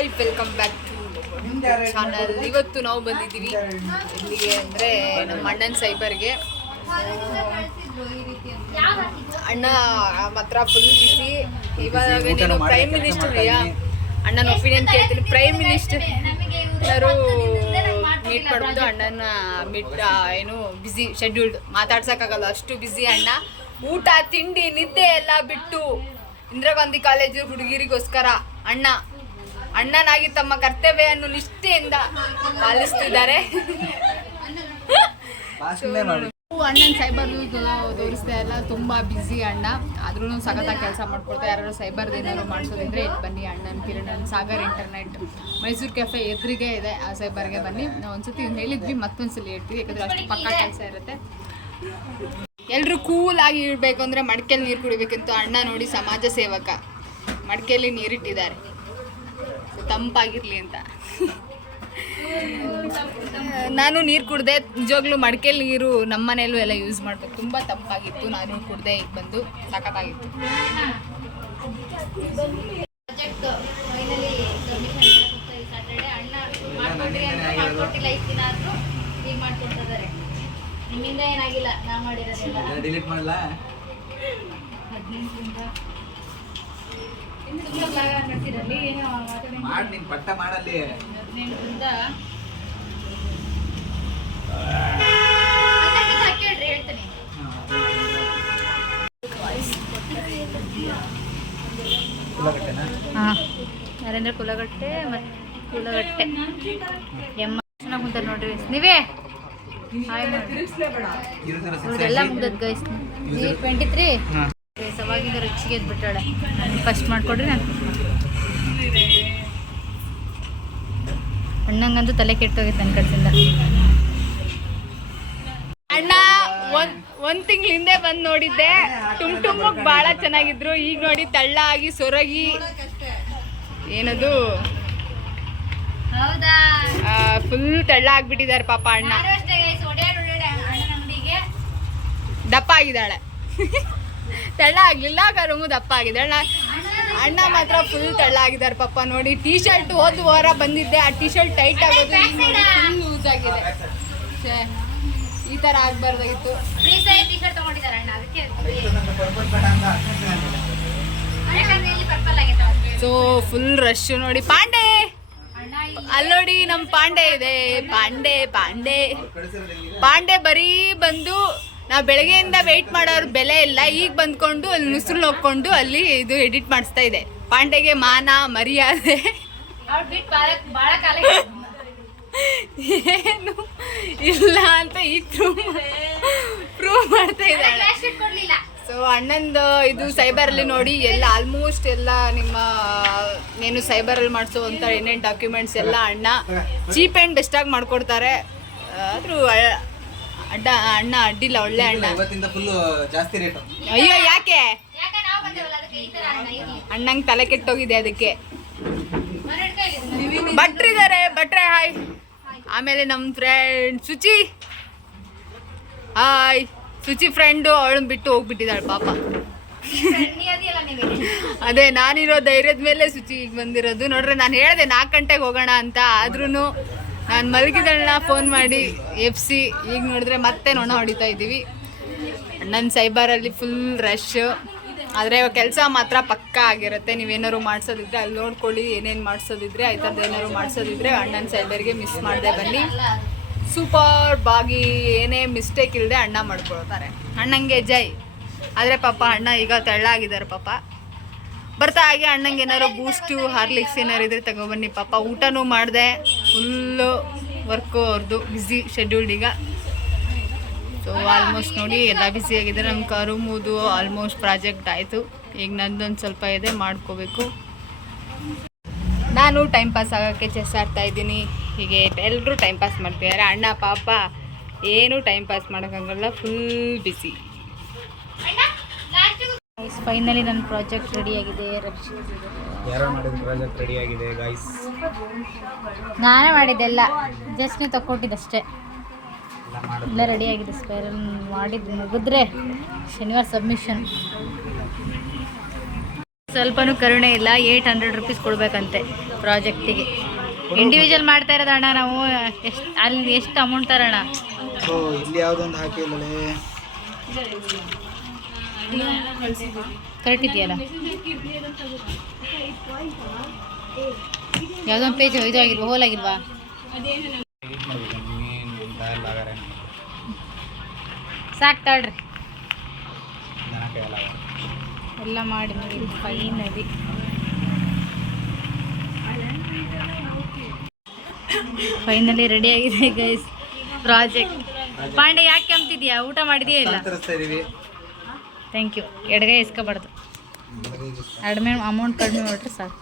Hi welcome back to channel. ಇವತ್ತು ನಾವು ಬಂದಿದ್ದೀವಿ ಎಲ್ಲಿಗೆ ಅಂದರೆ ನಮ್ಮ ಅಣ್ಣನ ಸೈಬರ್ಗೆ. ಅಣ್ಣ ಮಾತ್ರ ಫುಲ್ ಬಿಸಿ. ಇವಾಗ ನೀನು ಪ್ರೈಮ್ ಮಿನಿಸ್ಟರ್ ಅಣ್ಣನ ಒಪಿನಿಯನ್ ಕೇಳ್ತೀನಿ. ಪ್ರೈಮ್ ಮಿನಿಸ್ಟರ್ ಎಲ್ಲರೂ ಮೀಟ್ ಮಾಡ್ಬೋದು. ಅಣ್ಣನ ಏನು ಬಿಸಿ ಶೆಡ್ಯೂಲ್ಡ್, ಮಾತಾಡ್ಸೋಕ್ಕಾಗಲ್ಲ ಅಷ್ಟು ಬಿಸಿ ಅಣ್ಣ. ಊಟ ತಿಂಡಿ ನಿದ್ದೆ ಎಲ್ಲ ಬಿಟ್ಟು ಇಂದಿರಾ ಗಾಂಧಿ ಕಾಲೇಜು ಹುಡುಗಿರಿಗೋಸ್ಕರ ಅಣ್ಣನಾಗಿ ತಮ್ಮ ಕರ್ತವ್ಯವನ್ನು ನಿಷ್ಠೆಯಿಂದ ಪಾಲಿಸ್ತಿದ್ದಾರೆ. ಅಣ್ಣನ ಸೈಬರ್ ತೋರಿಸ್ತಾ ಇಲ್ಲ, ತುಂಬ ಬ್ಯುಸಿ ಅಣ್ಣ. ಆದ್ರೂ ಸಖತ್ತಾಗಿ ಕೆಲಸ ಮಾಡ್ಕೊಡ್ತಾ. ಯಾರು ಸೈಬರ್ದು ಏನಾದ್ರು ಮಾಡಿಸೋದಿದ್ರೆ ಇಲ್ಲಿ ಬನ್ನಿ. ಅಣ್ಣನ ಕಿರಣ್ ಸಾಗರ್ ಇಂಟರ್ನೆಟ್ ಮೈಸೂರು ಕೆಫೆ ಎದುರಿಗೆ ಇದೆ. ಆ ಸೈಬರ್ಗೆ ಬನ್ನಿ. ನಾವು ಒಂದ್ಸತಿ ಹೇಳಿದ್ವಿ, ಮತ್ತೊಂದ್ಸಲ ಹೇಳ್ತೀವಿ, ಯಾಕಂದರೆ ಅಷ್ಟು ಪಕ್ಕ ಕೆಲಸ ಇರುತ್ತೆ. ಎಲ್ಲರೂ ಕೂಲಾಗಿ ಇರಬೇಕು ಅಂದರೆ ಮಡಿಕೆಯಲ್ಲಿ ನೀರು ಕುಡಿಬೇಕಂತ ಅಣ್ಣ ನೋಡಿ ಸಮಾಜ ಸೇವಕ ಮಡಿಕೆಯಲ್ಲಿ ನೀರಿಟ್ಟಿದ್ದಾರೆ, ತಂಪಾಗಿರಲಿ ಅಂತ. ನಾನು ನೀರು ಕುಡ್ದೆ. ನಿಜವಾಗ್ಲೂ ಮಡಿಕೆಯಲ್ಲಿ ನೀರು ನಮ್ಮ ಮನೆಯಲ್ಲೂ ಎಲ್ಲ ಯೂಸ್ ಮಾಡಬೇಕು. ತುಂಬ ತಂಪಾಗಿತ್ತು. ನಾನು ಕುಡ್ದೆ, ಈಗ ಬಂದು ಸಖತ್ತಾಗಿತ್ತು. ನಿಮ್ಮಿಂದ ಏನಾಗಿಲ್ಲ, ನಾ ಮಾಡಿರೋದಿಲ್ಲ. ಡಿಲೀಟ್ ಮಾಡಲ್ಲ. 15ರಿಂದ ಇನ್ನು ಮಾಡ್ತಿರಲಿ ಏನೋ ಮಾಡಿ ನೀನು ಪಟ್ಟ ಮಾಡಲ್ಲಿ. 15ರಿಂದ ಕೇಳ್ರಿ ಹೇಳ್ತೀನಿ. ಹಾಂ, ನರೇಂದ್ರ ಕುಲಗಟ್ಟೆ ಮತ್ತು ಕುಲಗಟ್ಟೆ ಚೆನ್ನಾಗಿ ಕುಂತಾರೆ ನೋಡ್ರಿ ನೀವೇ. ಎಲ್ಲ ಮುಗ್ದದ್ ಗೈಸ್. 23 ಸವಾಗಿಂದ ರುಚಿಗೆ ಎದ್ಬಿಟ್ಟಾಳೆ. ನಾನು ಫಸ್ಟ್ ಮಾಡ್ಕೊಡ್ರಿ. ನಾನು ಅಣ್ಣಂಗಂತೂ ತಲೆ ಕೆಟ್ಟೋಗಿತ್ತು ನನ್ನ ಕಡೆಯಿಂದ. ಅಣ್ಣ ಒಂದು ತಿಂಗಳ ಹಿಂದೆ ಬಂದು ನೋಡಿದ್ದೆ, ಟುಮ್ಗೆ ಭಾಳ ಚೆನ್ನಾಗಿದ್ರು. ಈಗ ನೋಡಿ ತಳ್ಳ ಆಗಿ ಸೊರಗಿ ಏನದು ಹೌದಾ ಫುಲ್ ತಳ್ಳ ಆಗ್ಬಿಟ್ಟಿದ್ದಾರೆ ಪಾಪ ಅಣ್ಣ. ದಪ್ಪ ಆಗಿದ್ದಾಳೆ. ತೆಳ್ಳ ಆಗಲಿಲ್ಲ, ಕರುಮು ದಪ್ಪ ಆಗಿದ್ದಾಳೆ. ಅಣ್ಣ ಮಾತ್ರ ಫುಲ್ ತೆಳ್ಳ ಆಗಿದ್ದಾರೆ ಪಾಪ. ನೋಡಿ ಟೀ ಶರ್ಟ್ ಹೋದ ವಾರ ಬಂದಿದ್ದೆ, ಆ ಟೀ ಶರ್ಟ್ ಟೈಟ್ ಆಗೋದು ಈಗ ನೋಡಿ ಫುಲ್ ಲೂಸ್ ಆಗಿದೆ. ಈ ಥರ ಆಗಬಾರ್ದಾಗಿತ್ತು. ಸೊ ಫುಲ್ ರಶ್ ನೋಡಿ. ಪಾಂಡೆ ಅಲ್ಲಿ ನೋಡಿ, ನಮ್ಮ ಪಾಂಡೆ ಇದೆ. ಪಾಂಡೆ ಬರೀ ಬಂದು ನಾವು ಬೆಳಗ್ಗೆಯಿಂದ ವೆಯ್ಟ್ ಮಾಡೋರು ಬೆಲೆ ಇಲ್ಲ. ಈಗ ಬಂದ್ಕೊಂಡು ಅಲ್ಲಿ ನುಸುರು ಹೋಗ್ಕೊಂಡು ಅಲ್ಲಿ ಇದು ಎಡಿಟ್ ಮಾಡಿಸ್ತಾ ಇದೆ. ಪಾಂಡೆಗೆ ಮಾನ ಮರ್ಯಾದೆ ಏನು ಇಲ್ಲ ಅಂತ ಈಗ ಪ್ರೂವ್ ಮಾಡ್ತಾ ಇದ್ದಾರೆ. ಸೊ ಅಣ್ಣಂದು ಇದು ಸೈಬರಲ್ಲಿ ನೋಡಿ ಎಲ್ಲ ಆಲ್ಮೋಸ್ಟ್ ಎಲ್ಲ ನಿಮ್ಮ ಏನು ಸೈಬರಲ್ಲಿ ಮಾಡಿಸೋವಂಥ ಏನೇನು ಡಾಕ್ಯುಮೆಂಟ್ಸ್ ಎಲ್ಲ ಅಣ್ಣ ಚೀಪ್ ಆ್ಯಂಡ್ ಬೆಸ್ಟಾಗಿ ಮಾಡ್ಕೊಡ್ತಾರೆ. ಆದರೂ ಅಣ್ಣ ಅಡ್ಡಿಲ್ಲ, ಒಳ್ಳೆ ಅಣ್ಣ. ಅಯ್ಯೋ ಯಾಕೆ ಅಣ್ಣಂಗೆ ತಲೆ ಕೆಟ್ಟೋಗಿದೆ ಅದಕ್ಕೆ. ಭಟ್ರಿದ್ದಾರೆ, ಭಟ್ರೆ ಹಾಯ್. ಆಮೇಲೆ ನಮ್ಮ friend Suchi hi. Suchi friend ಅವಳನ್ನ ಬಿಟ್ಟು ಹೋಗ್ಬಿಟ್ಟಿದ್ದಾಳೆ ಪಾಪ. ಅದೇ ನಾನಿರೋ ಧೈರ್ಯದ ಮೇಲೆ ಸುಚಿ ಈಗ ಬಂದಿರೋದು. ನೋಡ್ರೆ ನಾನು ಹೇಳಿದೆ 4 ಗಂಟೆಗೆ ಹೋಗೋಣ ಅಂತ, ಆದ್ರೂ ನಾನು ಮಲಗಿದಳನ್ನ ಫೋನ್ ಮಾಡಿ ಎಫ್ಸಿ. ಈಗ ನೋಡಿದ್ರೆ ಮತ್ತೆ ನೊಣ ಹೊಡಿತಾ ಇದ್ದೀವಿ. ನನ್ನ ಸೈಬರಲ್ಲಿ ಫುಲ್ ರಶ್. ಆದರೆ ಕೆಲಸ ಮಾತ್ರ ಪಕ್ಕಾ ಆಗಿರುತ್ತೆ. ನೀವೇನಾದ್ರು ಮಾಡಿಸೋದಿದ್ರೆ ಅಲ್ಲಿ ನೋಡ್ಕೊಳ್ಳಿ. ಏನೇನು ಮಾಡಿಸೋದಿದ್ರೆ ಈ ಥರದ್ದು ಏನಾದ್ರು ಮಾಡಿಸೋದಿದ್ರೆ ಅಣ್ಣನ ಸೈಬರ್ಗೆ ಮಿಸ್ ಮಾಡದೆ ಬನ್ನಿ. ಸೂಪರ್ ಬಾಗಿ ಏನೇ ಮಿಸ್ಟೇಕ್ ಇಲ್ಲದೆ ಅಣ್ಣ ಮಾಡ್ಕೊಳ್ತಾರೆ. ಅಣ್ಣಂಗೆ ಜೈ. ಆದರೆ ಪಾಪ ಅಣ್ಣ ಈಗ ತೆಳ್ಳಾಗಿದ್ದಾರೆ ಪಾಪ. ಬರ್ತಾ ಹಾಗೆ ಅಣ್ಣಂಗೆ ಏನಾರು ಬೂಸ್ಟು ಹಾರ್ಲಿಕ್ಸ್ ಏನಾರು ಇದ್ರೆ ತಗೊಬನ್ನಿ ಪಾಪ. ಊಟನೂ ಮಾಡಿದೆ. ಫುಲ್ಲು ವರ್ಕು ಅವ್ರದ್ದು ಬ್ಯುಸಿ ಶೆಡ್ಯೂಲ್ಡ್ ಈಗ. ಸೊ ಆಲ್ಮೋಸ್ಟ್ ನೋಡಿ ಎಲ್ಲ ಬ್ಯುಸಿಯಾಗಿದೆ. ನಮ್ಮ ಕರುಮುದು ಆಲ್ಮೋಸ್ಟ್ ಪ್ರಾಜೆಕ್ಟ್ ಆಯಿತು. ಈಗ ನಂದೊಂದು ಸ್ವಲ್ಪ ಇದೆ, ಮಾಡ್ಕೋಬೇಕು. ನಾನು ಟೈಮ್ ಪಾಸ್ ಆಗೋಕ್ಕೆ ಚೆಸ್ ಆಡ್ತಾ ಇದ್ದೀನಿ. ಹೀಗೆ ಎಲ್ಲರೂ ಟೈಮ್ ಪಾಸ್ ಮಾಡ್ತಿದ್ದಾರೆ. ಅಣ್ಣ ಪಾಪ ಏನೂ ಟೈಮ್ ಪಾಸ್ ಮಾಡೋಕ್ಕಾಗಲ್ಲ, ಫುಲ್ ಬಿಸಿ. ಫೈನಲಿ ನನ್ನ ಪ್ರಾಜೆಕ್ಟ್ ರೆಡಿಯಾಗಿದೆ. ನಾನೇ ಮಾಡಿದ್ದೆಲ್ಲ, ಜಸ್ಟ್ ನೀವು ತಗೊಟ್ಟಿದ್ದಷ್ಟೇ. ಎಲ್ಲ ರೆಡಿಯಾಗಿದೆ. ಸ್ಪೈರಲ್ ಮಾಡಿದ್ದು ಮುಗಿದ್ರೆ ಶನಿವಾರ ಸಬ್ಮಿಷನ್. ಸ್ವಲ್ಪನೂ ಕರುಣೆ ಇಲ್ಲ. 800 ರುಪೀಸ್ ಕೊಡ್ಬೇಕಂತೆ ಪ್ರಾಜೆಕ್ಟಿಗೆ. ಇಂಡಿವಿಜುವಲ್ ಮಾಡ್ತಾ ಇರೋದು ಅಣ್ಣ ನಾವು. ಅಲ್ಲಿ ಎಷ್ಟು ಅಮೌಂಟ್ ತರೋಣ? ಇಲ್ಲಿ ಯಾವುದೊಂದು ಹಾಕಿಲ್ಲೇ ಕರೆಕ್ಟ್ ಇದೆಯಲ್ಲ? ಯಾವುದೊಂದು ಪೇಜ್ ಇದು ಆಗಿಲ್ವಾ, ಹೋಲ್ ಆಗಿಲ್ವಾ? ಸಾಕು ತಾಳ್ರಿ, ಎಲ್ಲ ಮಾಡಿ ಫೈನಲಿ ಫೈನಲಿ ರೆಡಿ ಆಗಿದೆ ಗೈಸ್ ಪ್ರಾಜೆಕ್ಟ್. ಪಾಂಡೆ ಯಾಕೆ ಕೆಮ್ತಿದ್ಯಾ? ಊಟ ಮಾಡಿದೆಯಾ ಇಲ್ಲ? Thank you. ಎಡಗೈ ಇಸ್ಕೊಬಾರ್ದು, ಅಮೌಂಟ್ ಕಡಿಮೆ ಮಾಡಿದ್ರೆ ಸಾಕು.